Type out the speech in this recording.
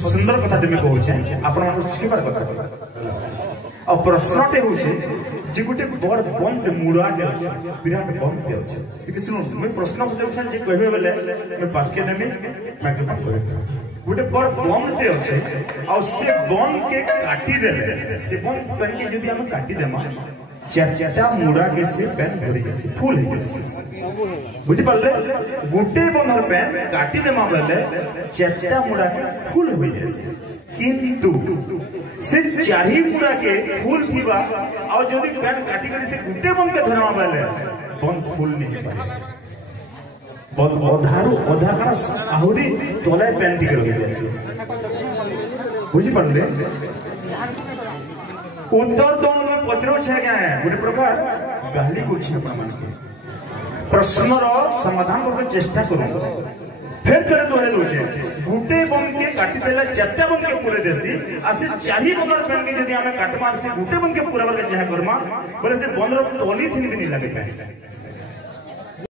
सुंदर कथा कहूँ आपण शिखबार कथा और प्रश्नटे हूँ जे गोटे बड़ बंद मुड़ाटे अच्छे विराट बंदटे अच्छे मुझे प्रश्न पचार जे कहे बेले बास्केट नेमी माइक्रोफोन कह गोटे बड़ बंदटे अच्छे से बंद के काटिदे से बंद पहले जदि आम काटिदेमा चारटा मुड़ा के से पैन भरी जाए फुल हो जाए बुझी पारे गोटे बंधर पैन काटिदेमा बेले चारटा मुड़ा के फुल हो जाए किंतु से चारि मुड़ा के फुल थीबा और जदि पैन काटी कर से गोटे बंद के धरमा बेले बंद फुल नहीं पाए बंद अधारू अधा का आहुरी तले पैन टिके रही जाए बुझी पारे उत्तर तो पचरो छे क्या है गोटे प्रकार गाली प्रश्न समाधान करने चेष्टा करूँ फिर थे दोहरे दूचे गोटे बंद के काटिदेला चारटा बंद के पूरे देसी आ से चारि बंदर पैन के यदि आमे काटमा से गोटे बंद के पूरा जहाँ करमा बोले से बंदर तली थी भी नहीं लगे।